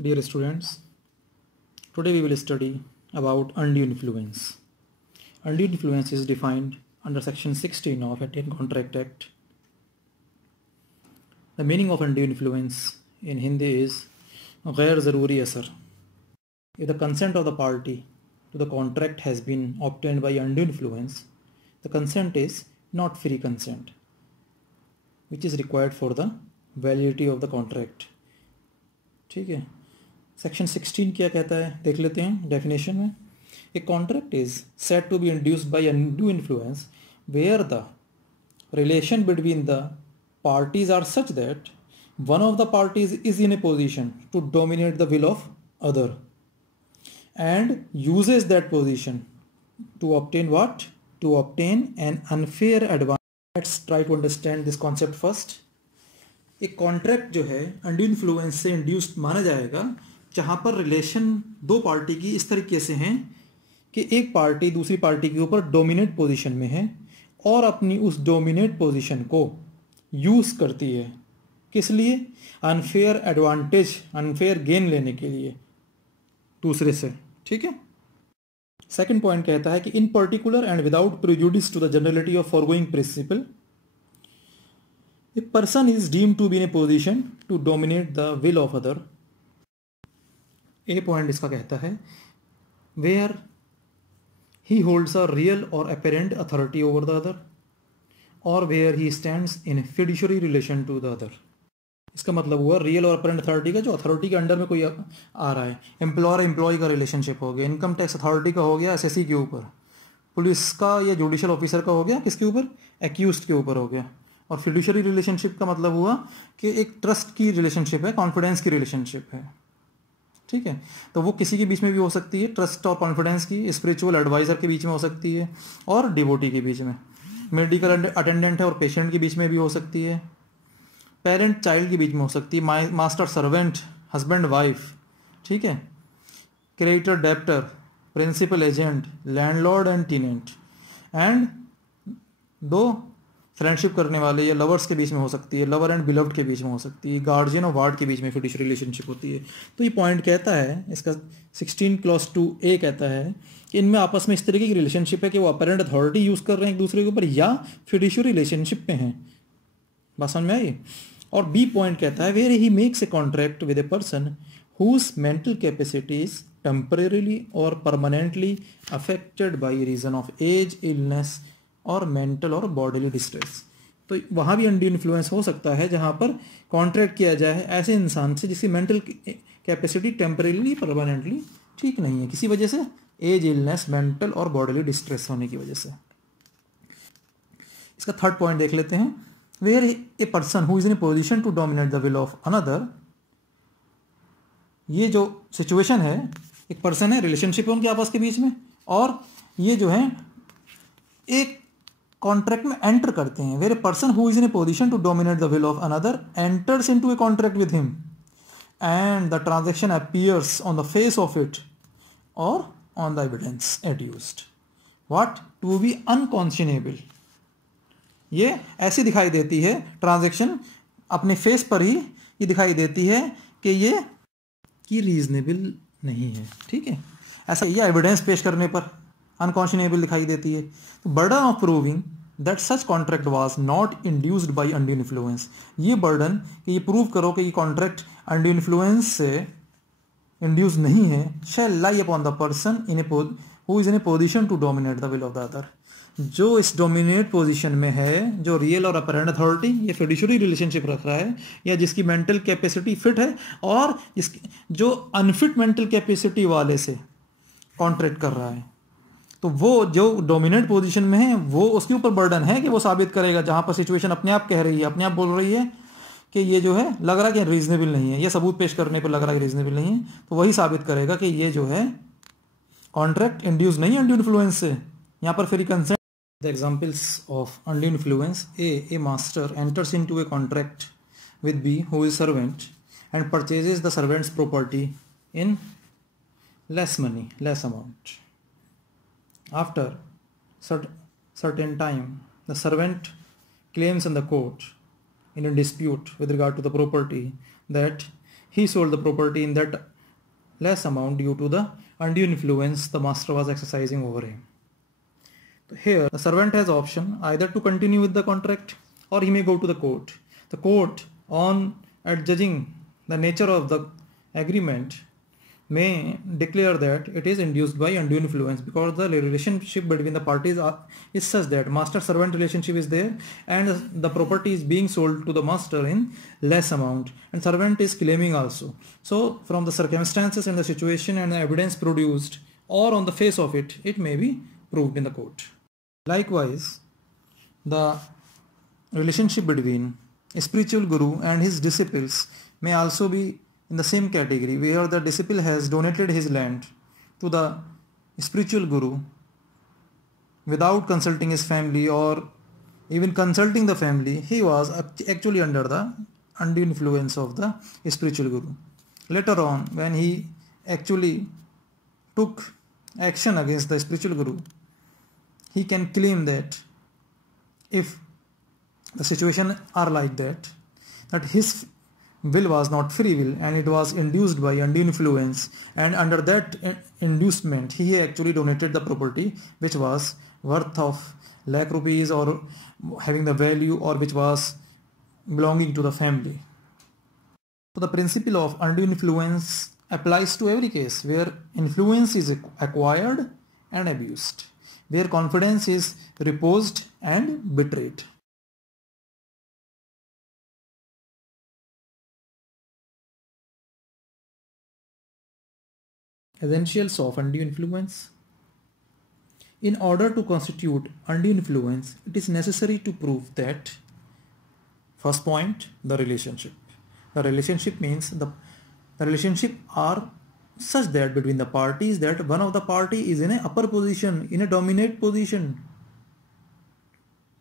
Dear students, today we will study about undue influence. Undue influence is defined under section 16 of Indian Contract Act. The meaning of undue influence in Hindi is गैर ज़रूरी असर. If the consent of the party to the contract has been obtained by undue influence, the consent is not free consent, which is required for the validity of the contract. ठीक है. Section 16 क्या कहता है देख लेते हैं definition में. A contract is said to be induced by undue influence where the relation between the parties are such that one of the parties is in a position to dominate the will of other and uses that position to obtain what? To obtain an unfair advantage. Let's try to understand this concept first. एक contract जो है undue influence से induced माना जाएगा जहां पर relation दो party की इस तरीके से हैं कि एक पार्टी दूसरी पार्टी के ऊपर डोमिनेट पोजीशन में है और अपनी उस डोमिनेट पोजीशन को यूज करती है. किस लिए? अनफेयर एडवांटेज, अनफेयर गेन लेने के लिए दूसरे से. ठीक है. सेकंड पॉइंट कहता है कि in particular and without prejudice to the generality of foregoing principle a person is deemed to be in a position to dominate the will of other. A point इसका कहता है where he holds a real or apparent authority over the other or where he stands in a fiduciary relation to the other. इसका मतलब हुआ real और apparent authority का, जो authority के अंडर में कोई आ रहा है. एम्प्लॉयर एम्प्लॉय का रिलेशनशिप हो गया, इनकम टैक्स अथॉरिटी का हो गया एसएससी के ऊपर, पुलिस का या जुडिशियल ऑफिसर का हो गया किसके ऊपर? एक्यूज्ड के ऊपर हो गया. और फिड्यूशियरी रिलेशनशिप का मतलब हुआ कि एक ट्रस्ट की रिलेशनशिप है, कॉन्फिडेंस की रिलेशनशिप है. ठीक है. तो वो किसी के बीच में भी हो सकती है, ट्रस्ट और कॉन्फिडेंस की, स्पिरिचुअल एडवाइजर के बीच में हो सकती है और डिवोटी के बीच में, मेडिकल अटेंडेंट है और पेशेंट के बीच में भी हो सकती है, पेरेंट चाइल्ड के बीच में हो सकती है, मास्टर सर्वेंट, हस्बैंड वाइफ. ठीक है. Creditor debtor, principal agent, landlord and tenant, and दो फ्रेंडशिप करने वाले या लवर्स के बीच में हो सकती है, लवर एंड बिलव्ड के बीच में हो सकती है, गार्जियन और वार्ड के बीच में फिड्यूशियरी रिलेशनशिप होती है. तो ये पॉइंट कहता है, इसका 16 क्लॉज 2A कहता है कि इनमें आपस में इस तरीके की रिलेशनशिप है कि वो अपरेंट अथॉरिटी यूज कर रहे हैं एक दूसरे के ऊपर या फिड्यूशियरी रिलेशनशिप पे हैं. बात समझ में आई? और बी पॉइंट कहता है where he makes a contract with a person whose mental capacity is temporarily और permanently affected by reason of age, illness और मेंटल और बॉडीली डिस्ट्रेस. तो वहाँ भी अनड्यू इन्फ्लुएंस हो सकता है जहाँ पर कॉन्ट्रैक्ट किया जाए ऐसे इंसान से जिसकी मेंटल कैपेसिटी टेम्परेली परमानेंटली ठीक नहीं है, किसी वजह से, एज, इलनेस, मेंटल और बॉडीली डिस्ट्रेस होने की वजह से. इसका थर्ड पॉइंट देख लेते हैं. Where a person who is in a position to dominate the will of another. ये जो सिचुएशन है, एक पर्सन है, रिलेशनशिप है उनके आपस के बीच में, और ये जो है एक कॉन्ट्रैक्ट में एंटर करते हैं. Where a person who is in a position to dominate the will of another enters into a contract with him and the transaction appears on the face of it और on the evidence adduced what to be unconscionable. ये ऐसी दिखाई देती है transaction, अपने face पर ही ये दिखाई देती है कि ये की रीजनेबल नहीं है. ठीक है. ऐसा ये एविडेंस पेश करने पर अनकॉन्शनेबल दिखाई देती है. तो burden of proving that such contract was not induced by undue influence. ये बर्डन कि ये प्रूव करो कि ये कॉन्ट्रैक्ट अनड्यू इन्फ्लुएंस से इंड्यूस नहीं है, shall lie upon the person in a who is in a position to dominate the will of the other. जो इस डोमिनेट पोजीशन में है, जो रियल और अपरेंट अथॉरिटी या फिड्यूशियरी रिलेशनशिप रख रहा है, या जिसकी मेंटल कैपेसिटी फिट है और जो अनफिट मेंटल कैपेसिटी वाले से कॉन्ट्रैक्ट कर रहा है, तो वो जो डोमिनेट पोजीशन में है वो उसके ऊपर बर्डन है कि वो साबित करेगा, जहां पर सिचुएशन अपने आप कह रही है, अपने आप बोल रही है कि ये जो है लग रहा है कि रीजनेबल नहीं है, ये सबूत पेश करने पर लग रहा है कि रीजनेबल नहीं है, तो वही साबित करेगा कि ये जो है कॉन्ट्रैक्ट इंड्यूस नहीं है अनड्यू इन्फ्लुएंस से. यहाँ पर free consent. The examples of undue influence: A master enters into a contract with B, who is servant, and purchases the servant's property in less money, less amount. After certain time, the servant claims in the court in a dispute with regard to the property that he sold the property in that less amount due to the undue influence the master was exercising over him. So here the servant has option either to continue with the contract or he may go to the court. The court, on judging the nature of the agreement, may declare that it is induced by undue influence, because the relationship between the parties is such that master-servant relationship is there and the property is being sold to the master in less amount and servant is claiming also. So from the circumstances and the situation and the evidence produced or on the face of it, it may be proved in the court. Likewise, the relationship between a spiritual guru and his disciples may also be in the same category, where the disciple has donated his land to the spiritual guru without consulting his family or even consulting the family. He was actually under the undue influence of the spiritual guru. Later on, when he actually took action against the spiritual guru, he can claim that if the situation are like that his will was not free will and it was induced by undue influence, and under that inducement he actually donated the property which was worth of lakh rupees or having the value or which was belonging to the family. So the principle of undue influence applies to every case where influence is acquired and abused, where confidence is reposed and betrayed. Essentials of undue influence. In order to constitute undue influence, it is necessary to prove that, first point, the relationship. The relationship means the relationship are such that between the parties that one of the party is in a upper position, in a dominant position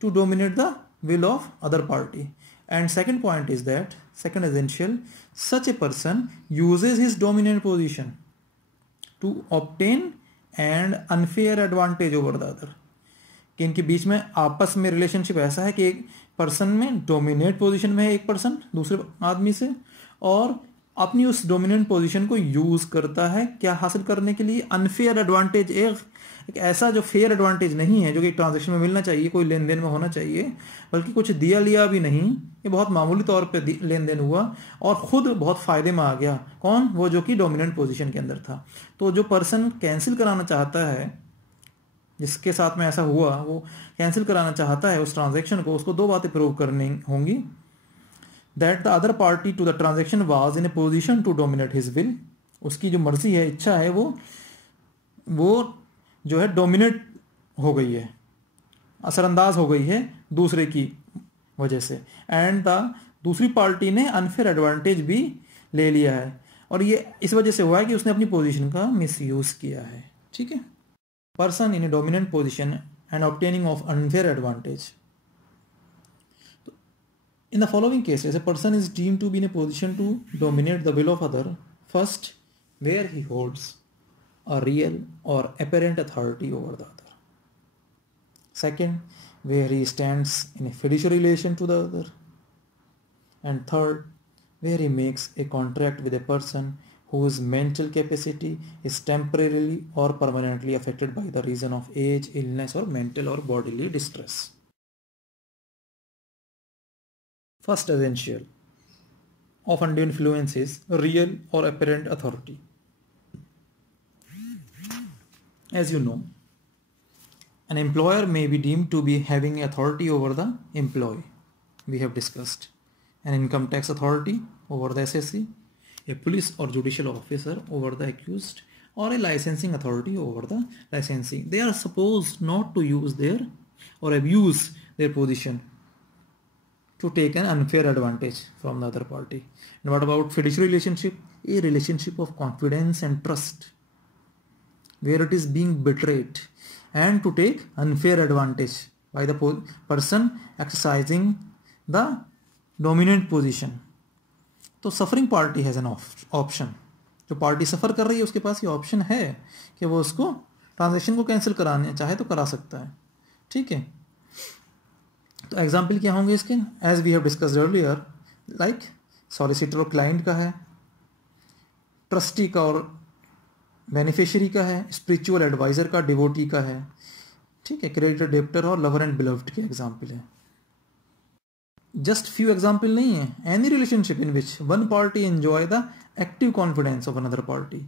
to dominate the will of other party. And second point is that, second essential, such a person uses his dominant position to obtain and unfair advantage over the other. कि इनके बीच में आपस में relationship ऐसा है कि एक person में डोमिनेट पोजीशन में है एक पर्सन दूसरे आदमी से और अपनी उस डोमिनेंट पोजीशन को यूज करता है क्या हासिल करने के लिए, अनफेयर एडवांटेज, एक ऐसा जो फेयर एडवांटेज नहीं है जो कि एक ट्रांजैक्शन में मिलना चाहिए, कोई लेन देन में होना चाहिए, बल्कि कुछ दिया लिया भी नहीं, ये बहुत मामूली तौर पे लेन देन हुआ और खुद बहुत फायदे में आ गया। कौन? वो जो कि डोमिनेंट पोजीशन के अंदर था। तो जो पर्सन कैंसिल कराना चाहता है, जिसके साथ में ऐसा हुआ, वो कैंसिल कराना चाहता है उस ट्रांजैक्शन को, उसको दो बातें प्रूव करनी होंगी। That the other party to the transaction was in a position to dominate his will, उसकी जो मर्जी है, इच्छा है, वो जो है डोमिनेट हो गई है, असरअंदाज हो गई है दूसरे की वजह से, एंड द दूसरी पार्टी ने अनफेयर एडवांटेज भी ले लिया है और ये इस वजह से हुआ है कि उसने अपनी पोजीशन का मिसयूज किया है। ठीक है, person in A dominant position and obtaining of unfair advantage. In the following cases, a person is deemed to be in a position to dominate the will of other. First, where he holds a real or apparent authority over the other. Second, where he stands in a fiduciary relation to the other. And third, where he makes a contract with a person whose mental capacity is temporarily or permanently affected by the reason of age, illness or mental or bodily distress. First essential of undue influence is real or apparent authority. As you know, an employer may be deemed to be having authority over the employee. We have discussed an income tax authority over the SSC, a police or judicial officer over the accused, or a licensing authority over the licensee. They are supposed not to use their or abuse their position to take an unfair advantage from the other party. And what about fiduciary relationship? A relationship of confidence and trust, where it is being betrayed and to take unfair advantage by the person exercising the dominant position. तो suffering party has an option, जो party सफ़र कर रही है उसके पास ये option है कि वो उसको ट्रांजैक्शन को कैंसिल कराना चाहे तो करा सकता है। ठीक है, तो एग्जाम्पल क्या होंगे इसके? As we have discussed earlier, like solicitor और क्लाइंट का है, ट्रस्टी का और बेनिफिशियरी का है, स्पिरिचुअल एडवाइज़र का, डिवोटी का है, ठीक है, क्रेडिटर, डेप्टर और लवर एंड बिलव्ड के एग्जाम्पल है। जस्ट फ्यू एग्जाम्पल नहीं है, any relationship in which one party enjoy the active confidence of another party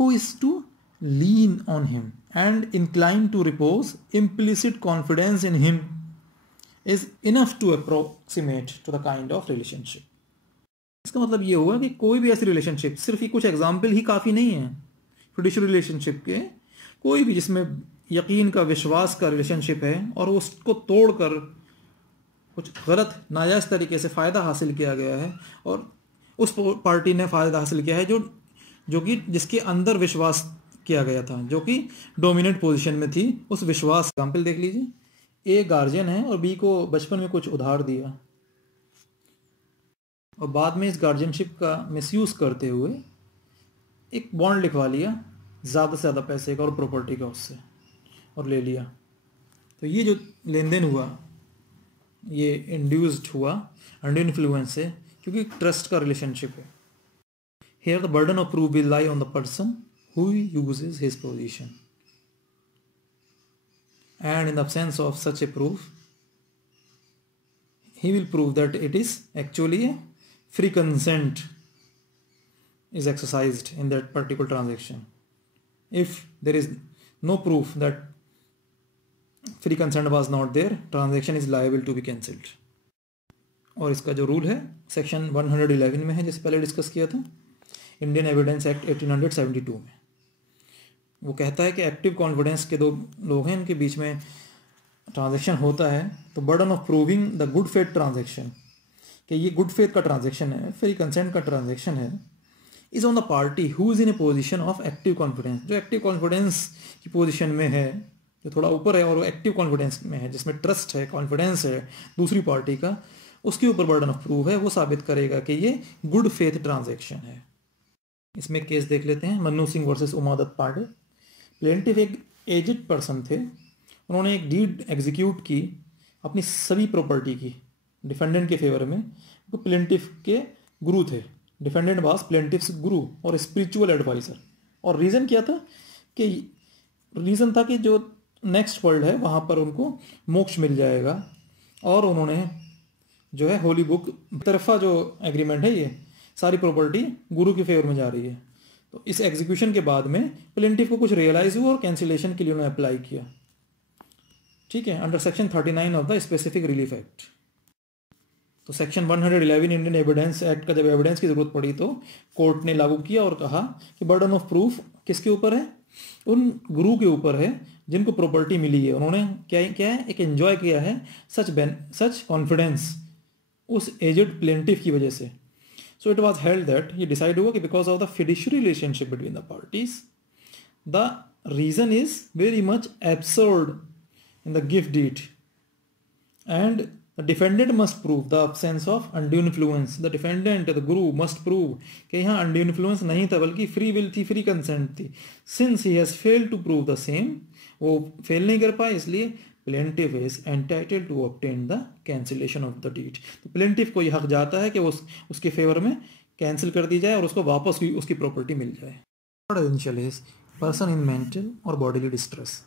who is to lean on him and inclined to repose implicit confidence in him is enough to approximate to the kind of relationship। इसका मतलब ये हुआ कि कोई भी ऐसी relationship, सिर्फ ये कुछ एग्जाम्पल ही काफ़ी नहीं है फिड्यूशियरी रिलेशनशिप के, कोई भी जिसमें यकीन का, विश्वास का रिलेशनशिप है और उसको तोड़कर कुछ गलत नाजायज़ तरीके से फ़ायदा हासिल किया गया है और उस पार्टी ने फ़ायदा हासिल किया है जो कि जिसके अंदर विश्वास किया गया था, जो कि डोमिनेंट पोजीशन में थी, उस विश्वास। एग्जाम्पल देख लीजिए, ए गार्जियन है और बी को बचपन में कुछ उधार दिया और बाद में इस गार्जियनशिप का मिसयूज़ करते हुए एक बॉन्ड लिखवा लिया ज़्यादा से ज़्यादा पैसे का और प्रॉपर्टी का उससे, और ले लिया। तो ये जो लेन देन हुआ ये इंड्यूस्ड हुआ अंडर इन्फ्लुएंस से, क्योंकि ट्रस्ट का रिलेशनशिप है। Here the burden of proof will lie on the person who uses his position. And in the absence of such a proof, he will prove that it is actually a free consent is exercised in that particular transaction. If there is no proof that free consent was not there, transaction is liable to be cancelled. और इसका जो rule है section 111 में है, जैसे पहले discuss किया था, इंडियन एविडेंस एक्ट 1872 में। वो कहता है कि एक्टिव कॉन्फिडेंस के दो लोग हैं, इनके बीच में ट्रांजैक्शन होता है तो burden of proving the good faith transaction, कि ये गुड फेथ का ट्रांजैक्शन है, फ्री कंसेंट का ट्रांजैक्शन है, is on the party who is in a position of active confidence, जो एक्टिव कॉन्फिडेंस की पोजीशन में है, जो थोड़ा ऊपर है और वो एक्टिव कॉन्फिडेंस में है, जिसमें ट्रस्ट है, कॉन्फिडेंस है दूसरी पार्टी का, उसके ऊपर बर्डन ऑफ प्रूफ है। वो साबित करेगा कि ये गुड फेथ ट्रांजैक्शन है। इसमें केस देख लेते हैं, मन्नू सिंह वर्सेस उमादत पांडे। प्लेंटिफ एक एजेड पर्सन थे, उन्होंने एक डीड एग्जीक्यूट की अपनी सभी प्रॉपर्टी की डिफेंडेंट के फेवर में। वो प्लेंटिफ के गुरु थे, डिफेंडेंट वाज प्लेंटिफ्स गुरु और स्पिरिचुअल एडवाइजर। और रीज़न क्या था कि रीज़न था कि जो नेक्स्ट वर्ल्ड है वहाँ पर उनको मोक्ष मिल जाएगा, और उन्होंने जो है होली बुक तरफा जो एग्रीमेंट है, ये सारी प्रॉपर्टी गुरु के फेवर में जा रही है। तो इस एग्जीक्यूशन के बाद में प्लेंटिफ को कुछ रियलाइज हुआ और कैंसिलेशन के लिए उन्होंने अप्लाई किया, ठीक है, under section 39 of the specific relief act. तो सेक्शन 111 इंडियन एविडेंस एक्ट का जब एविडेंस की जरूरत पड़ी तो कोर्ट ने लागू किया और कहा कि बर्डन ऑफ प्रूफ किसके ऊपर है, उन गुरु के ऊपर है जिनको प्रॉपर्टी मिली है। उन्होंने क्या है, एक एंजॉय किया है सच कॉन्फिडेंस उस एजेड प्लेंटिफ की वजह से। So it was held that, ये डिसाइड हुआ कि because of the fiduciary relationship between the parties, the reason is very much absurd in the gift deed and the defendant must prove the absence of undue influence. The defendant, the guru must prove कि यहाँ undue influence नहीं था बल्कि free will थी, free consent थी। Since he has failed to prove the same, वो fail नहीं कर पाए, इसलिए plaintiff is entitled to obtain the cancellation of the deed. तो प्लेंटिफ को यह हक जाता है कि उसके फेवर में कैंसिल कर दी जाए और उसको वापस उसकी प्रॉपर्टी मिल जाए। Third is person in mental और बॉडीली डिस्ट्रेस।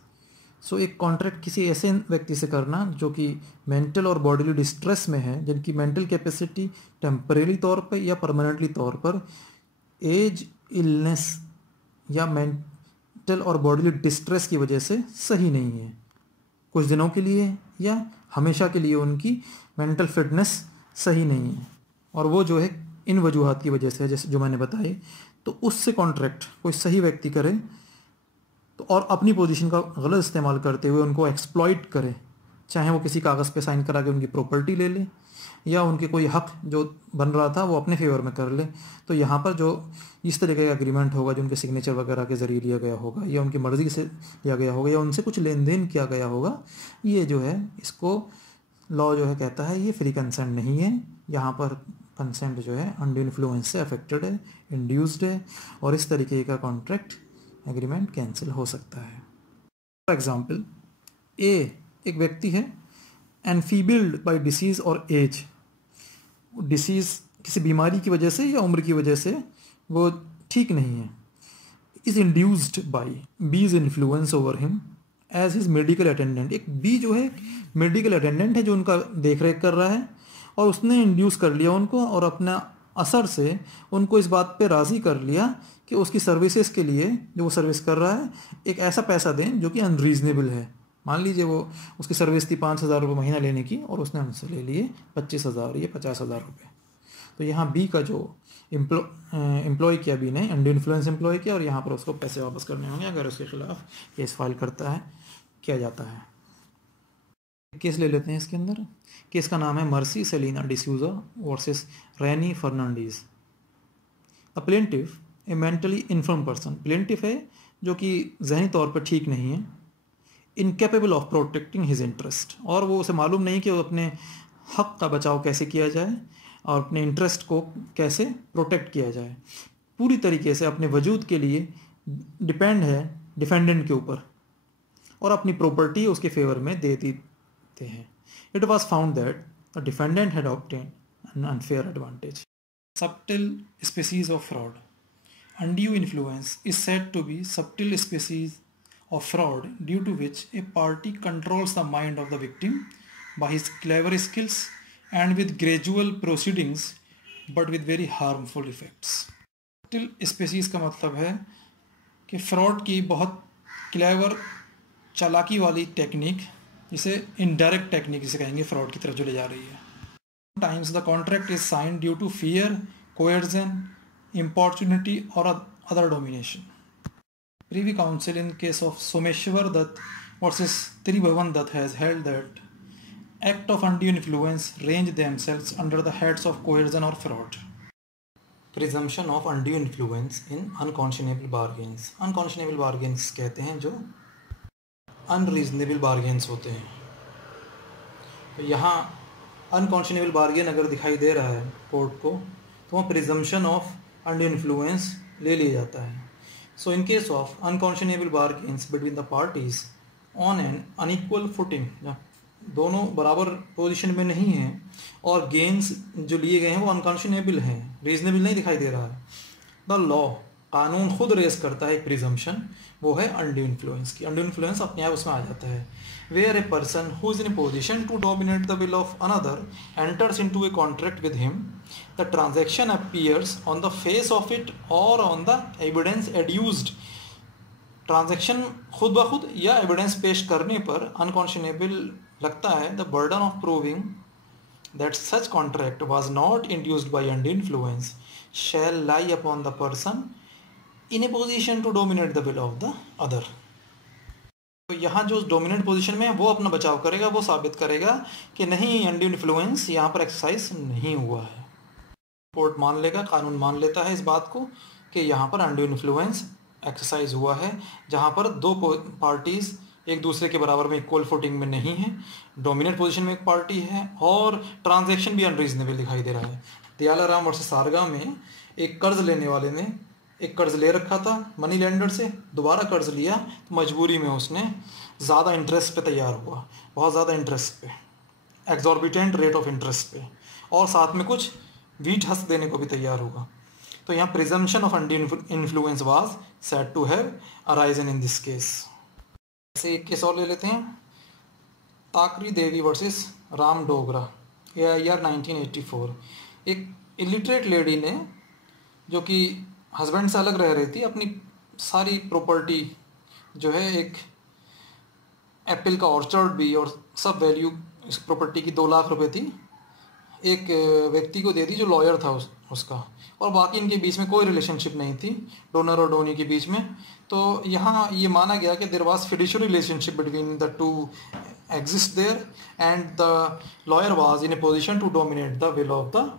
सो एक कॉन्ट्रैक्ट किसी ऐसे व्यक्ति से करना जो कि मेंटल और बॉडीली डिस्ट्रेस में है, जिनकी मेंटल कैपेसिटी टेम्परेरी तौर पर या परमानेंटली तौर पर एज, इलनेस या मेंटल और बॉडीली डिस्ट्रेस की वजह से सही नहीं है, कुछ दिनों के लिए या हमेशा के लिए उनकी मेंटल फिटनेस सही नहीं है, और वो जो है इन वजूहात की वजह से जैसे जो मैंने बताए, तो उससे कॉन्ट्रैक्ट कोई सही व्यक्ति करे तो और अपनी पोजीशन का गलत इस्तेमाल करते हुए उनको एक्सप्लॉइट करे, चाहे वो किसी कागज़ पे साइन करा के उनकी प्रॉपर्टी ले ले या उनके कोई हक जो बन रहा था वो अपने फेवर में कर ले। तो यहाँ पर जो इस तरीके का एग्रीमेंट होगा जो उनके सिग्नेचर वगैरह के ज़रिए लिया गया होगा या उनकी मर्ज़ी से लिया गया होगा या उनसे कुछ लेन देन किया गया होगा, ये जो है इसको लॉ जो है कहता है ये फ्री कंसेंट नहीं है। यहाँ पर कंसेंट जो है अंडर इन्फ्लुएंस से अफेक्टेड है, इंड्यूस्ड है, और इस तरीके का कॉन्ट्रैक्ट एग्रीमेंट कैंसिल हो सकता है। फॉर एग्जाम्पल, एक व्यक्ति है एनफीबिल्ड बाय डिसीज़ और एज, डिसीज़ किसी बीमारी की वजह से या उम्र की वजह से वो ठीक नहीं है। Is induced by B's influence over him as his medical attendant. एक बी जो है मेडिकल अटेंडेंट है जो उनका देख रेख कर रहा है, और उसने इंड्यूस कर लिया उनको और अपना असर से उनको इस बात पे राज़ी कर लिया कि उसकी सर्विसेज के लिए जो वो सर्विस कर रहा है एक ऐसा पैसा दें जो कि अनरीजनेबल है। मान लीजिए वो उसकी सर्विस थी 5,000 रुपये महीना लेने की और उसने उनसे ले लिए 25,000 या 50,000 रुपये। तो यहाँ बी का जो एम्प्लॉय किया बी ने अंडर इन्फ्लुएंस एम्प्लॉय किया और यहाँ पर उसको पैसे वापस करने होंगे अगर उसके खिलाफ केस फाइल करता है किया जाता है। केस ले लेते हैं इसके अंदर। केस का नाम है मर्सी सेलिना डिसूजा वर्सेस रैनी फर्नांडीज। अ प्लेंटिफ ए मेंटली इन्फर्म पर्सन, प्लेंटिफ है जो कि जहनी तौर पर ठीक नहीं है, incapable of protecting his interest, और वो उसे मालूम नहीं कि वो अपने हक का बचाव कैसे किया जाए और अपने इंटरेस्ट को कैसे प्रोटेक्ट किया जाए, पूरी तरीके से अपने वजूद के लिए डिपेंड है डिफेंडेंट के ऊपर और अपनी प्रॉपर्टी उसके फेवर में दे देते हैं। It was found that the defendant had obtain an unfair advantage. Subtle species of fraud. Undue influence is said to be subtle species of fraud due to which a party controls the mind of the victim by his clever skills and with gradual proceedings but with very harmful effects. Subtle species का मतलब है कि fraud की बहुत clever चालाकी वाली technique, जिसे indirect technique जिसे कहेंगे, फ्रॉड की तरफ जो ले जा रही है। Sometimes the contract is signed due to fear, coercion, importunity or other domination. Privy Council in case of Someshwar Dutt versus Tribhavan Dutt has held that act of undue influence range themselves under the heads of coercion or fraud. Presumption of undue influence in unconscionable bargains. Unconscionable bargains कहते हैं जो unreasonable bargains होते हैं। तो यहाँ अनकॉन्शनेबल bargain अगर दिखाई दे रहा है कोर्ट को तो वह प्रिजम्पशन ऑफ अंडर इन्फ्लुएंस ले लिया जाता है। So in case of unconscionable bargains between the parties on an unequal footing, दोनों बराबर पोजीशन में नहीं हैं और गेन्स जो लिए गए हैं वो अनकॉन्शनेबल हैं, रीजनेबल नहीं दिखाई दे रहा है, द लॉ, कानून खुद रेस करता है एक प्रिजम्पशन, वो है अंडर इन्फ्लुएंस की। अंडर इन्फ्लुएंस अपने आप उसमें आ जाता है। Where a person who is in a position to dominate the will of another enters into a contract with him, the transaction appears on the face of it or on the evidence adduced. Transaction खुद ब खुद या evidence पेश करने पर unconscionable लगता है। The burden of proving that such contract was not induced by under influence shall lie upon the person in a position to dominate the will of the other. तो यहाँ जो डोमिनेंट पोजीशन में है वो अपना बचाव करेगा, वो साबित करेगा कि नहीं अंडर इन्फ्लुएंस यहाँ पर एक्सरसाइज नहीं हुआ है। कोर्ट मान लेगा, कानून मान लेता है इस बात को कि यहाँ पर अंडर इन्फ्लुएंस एक्सरसाइज हुआ है, जहाँ पर दो पार्टीज एक दूसरे के बराबर में इक्वल फुटिंग में नहीं है, डोमिनेंट पोजीशन में एक पार्टी है और ट्रांजैक्शन भी अनरीजनेबल दिखाई दे रहा है। दयालाराम वर्सेस सारगा में एक कर्ज लेने वाले ने एक कर्ज ले रखा था मनी लेंडर से, दोबारा कर्ज लिया तो मजबूरी में उसने ज़्यादा इंटरेस्ट पे तैयार हुआ, बहुत ज़्यादा इंटरेस्ट पे, एक्सॉर्बिटेंट रेट ऑफ इंटरेस्ट पे, और साथ में कुछ वीट हंस देने को भी तैयार हुआ। तो यहाँ presumption of under influence was said to have arisen in this case. ऐसे एक केस और ले लेते हैं, ताकरी देवी वर्सेस राम डोगरा, AIR 1984। एक इलिटरेट लेडी ने जो कि हस्बैंड से अलग रह रही थी, अपनी सारी प्रॉपर्टी जो है, एक एप्पल का ऑर्चर्ड भी और सब वैल्यू इस प्रॉपर्टी की 2 लाख रुपए थी, एक व्यक्ति को दे दी जो लॉयर था उसका, और बाकी इनके बीच में कोई रिलेशनशिप नहीं थी, डोनर और डोनी के बीच में। तो यहाँ ये माना गया कि there was fiduciary relationship between the two exist there and the lawyer was in a position to dominate the will of the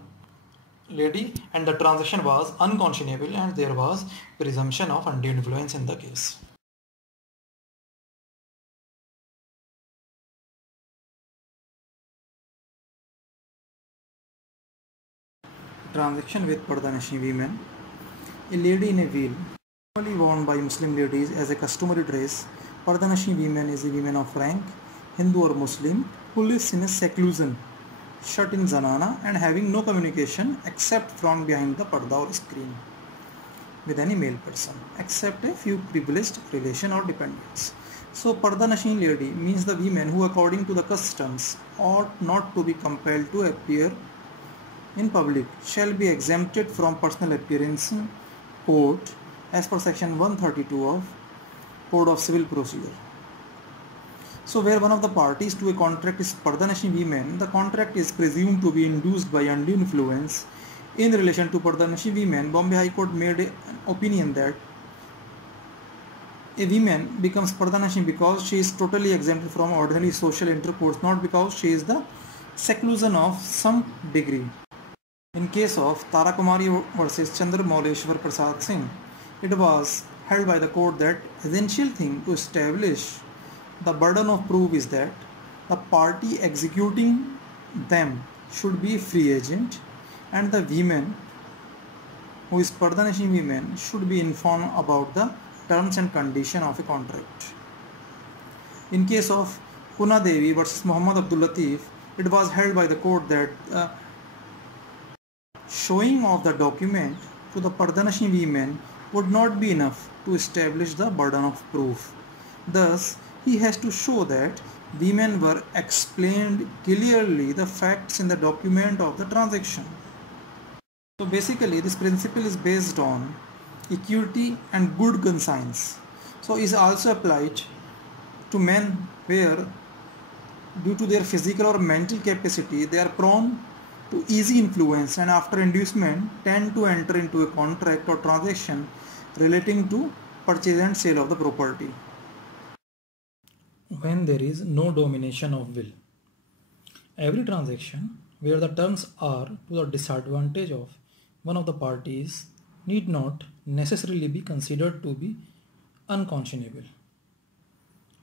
lady and the transaction was unconscionable and there was presumption of undue influence in the case. Transaction with Pardanashi women. A lady in a veil, normally worn by Muslim ladies as a customary dress. Pardanashi women is a woman of rank, Hindu or Muslim, who lives in a seclusion, shut in zanana and having no communication except from behind the parda or screen. with any male person, except a few privileged relation or dependents. So Parda Nashin lady means the women who according to the customs ought not to be compelled to appear in public shall be exempted from personal appearance in court as per section 132 of Code of Civil Procedure. So where one of the parties to a contract is Pardanashi women, the contract is presumed to be induced by undue influence. In relation to Pardanashi women, Bombay High Court made an opinion that a woman becomes Pardanashi because she is totally exempted from ordinary social intercourse, not because she is the seclusion of some degree. In case of Tara Kumari versus Chandra Mauleshwar Prasad Singh, it was held by the court that essential thing to establish the burden of proof is that the party executing them should be a free agent and the women who is Pardanashi women should be informed about the terms and condition of a contract. In case of Puna Devi versus Muhammad Abdul Latif, it was held by the court that showing of the document to the Pardanashi women would not be enough to establish the burden of proof. Thus, he has to show that women were explained clearly the facts in the document of the transaction. So basically, this principle is based on equity and good conscience. So is also applied to men where due to their physical or mental capacity they are prone to easy influence and after inducement tend to enter into a contract or transaction relating to purchase and sale of the property. When there is no domination of will, every transaction where the terms are to the disadvantage of one of the parties need not necessarily be considered to be unconscionable.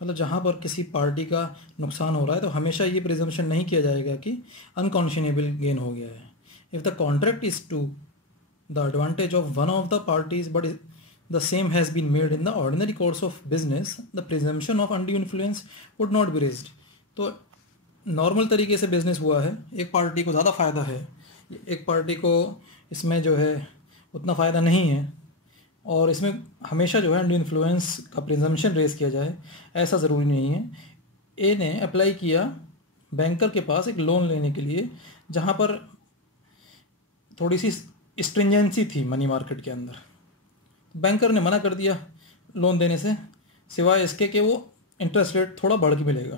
मतलब जहाँ पर किसी party का नुकसान हो रहा है तो हमेशा ये प्रिजम्पशन नहीं किया जाएगा कि अनकॉन्शनेबल गेन हो गया है. If the contract is to the advantage of one of the parties but the same has been made in the ordinary course of business, the presumption of undue influence would not be raised. तो normal तरीके से business हुआ है, एक party को ज़्यादा फ़ायदा है, एक पार्टी को इसमें जो है उतना फ़ायदा नहीं है और इसमें हमेशा जो है undue influence का प्रिजम्पशन रेज किया जाए ऐसा ज़रूरी नहीं है. ए ने अप्लाई किया बैंकर के पास एक लोन लेने के लिए जहाँ पर थोड़ी सी स्ट्रिंजेंसी थी मनी मार्केट के अंदर. बैंकर ने मना कर दिया लोन देने से सिवाय इसके कि वो इंटरेस्ट रेट थोड़ा बढ़ के मिलेगा,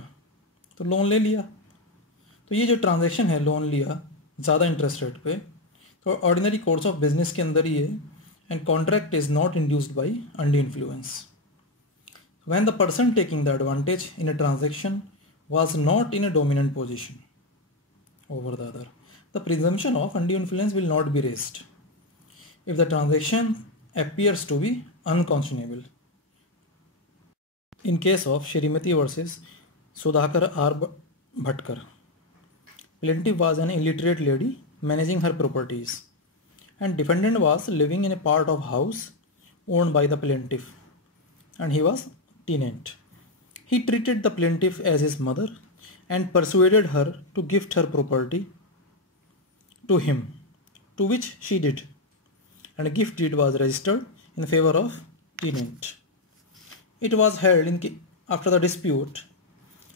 तो लोन ले लिया. तो ये जो ट्रांजैक्शन है लोन लिया ज़्यादा इंटरेस्ट रेट पे, तो ऑर्डिनरी कोर्स ऑफ बिजनेस के अंदर ही है and contract is not induced by undue influence. When the person taking the advantage in a transaction was not in a dominant position over the other, the presumption of undue influence will not be raised if the transaction appears to be unconscionable. In case of Shrimati versus Sudhakar R. Bhatkar, plaintiff was an illiterate lady managing her properties and defendant was living in a part of house owned by the plaintiff and he was tenant. He treated the plaintiff as his mother and persuaded her to gift her property to him, to which she did. And a gift deed was registered in favor of tenant. It was held after the dispute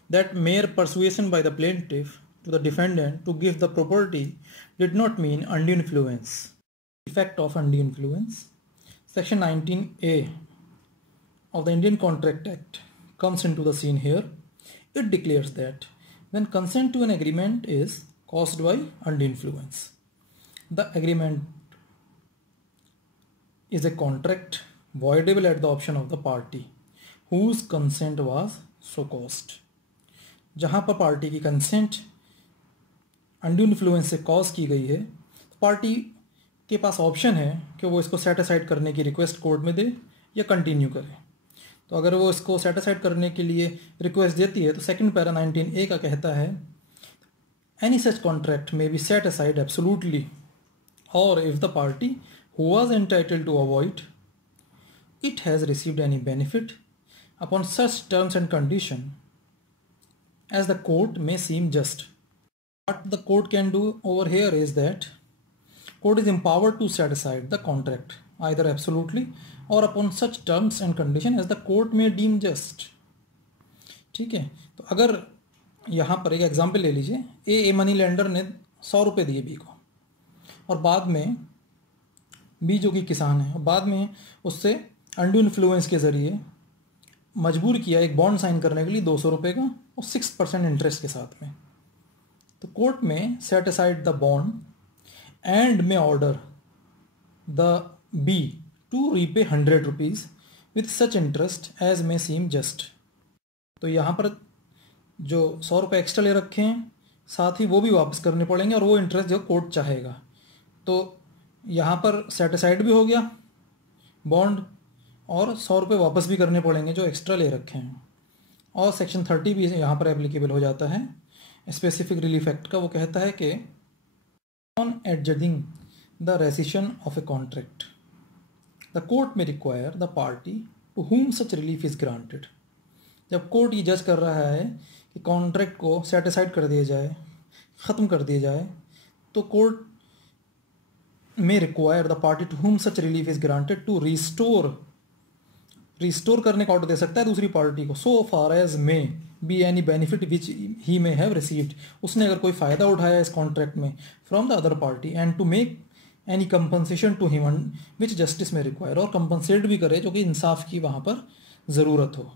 that mere persuasion by the plaintiff to the defendant to give the property did not mean undue influence. Effect of undue influence. Section 19A of the Indian Contract Act comes into the scene here. It declares that when consent to an agreement is caused by undue influence, the agreement is a contract voidable at the option of the party whose consent was so caused. जहाँ पर party की consent undue influence से cause की गई है, party के पास option है कि वो इसको सेटिसाइड करने की रिक्वेस्ट कोर्ट में दे या कंटिन्यू करे. तो अगर वो इसको सेटिसाइड करने के लिए रिक्वेस्ट देती है तो सेकंड पैरा 19A का कहता है any such contract may be set aside absolutely और if the party who was entitled to avoid it has received any benefit upon such terms and condition as the court may seem just. What the court can do over here is that court is empowered to set aside the contract either absolutely or upon such terms and condition as the court may deem just. ठीक है, तो अगर यहाँ पर एक example ले लीजिए, a money lender ने 100 रुपये दिए बी को, और बाद में बी जो कि किसान है, बाद में उससे अंडू इन्फ्लुएंस के ज़रिए मजबूर किया एक बॉन्ड साइन करने के लिए 200 रुपये का और 6% इंटरेस्ट के साथ में, तो court may set aside the bond and may order the B to repay 100 rupees with such interest as may seem just. तो यहाँ पर जो 100 रुपये एक्स्ट्रा ले रखे हैं, साथ ही वो भी वापस करने पड़ेंगे और वो इंटरेस्ट जो कोर्ट चाहेगा। तो यहाँ पर सेट असाइड भी हो गया बॉन्ड और 100 रुपये वापस भी करने पड़ेंगे जो एक्स्ट्रा ले रखे हैं। और सेक्शन 30 भी यहाँ पर एप्लीकेबल हो जाता है स्पेसिफिक रिलीफ एक्ट का। वो कहता है कि on adjusting the rescission of a contract the court may require the party to whom such relief is granted. जब कोर्ट ये जज कर रहा है कि कॉन्ट्रैक्ट को सेट असाइड कर दिया जाए, ख़त्म कर दिया जाए, तो court may require the party to whom such relief is granted to restore करने का ऑर्डर दे सकता है दूसरी पार्टी को, so far as may be any benefit which he may have received. उसने अगर कोई फ़ायदा उठाया इस कॉन्ट्रैक्ट में from the other party, and to make any compensation to him which justice may require, और कंपनसेट भी करे जो कि इंसाफ की वहाँ पर ज़रूरत हो।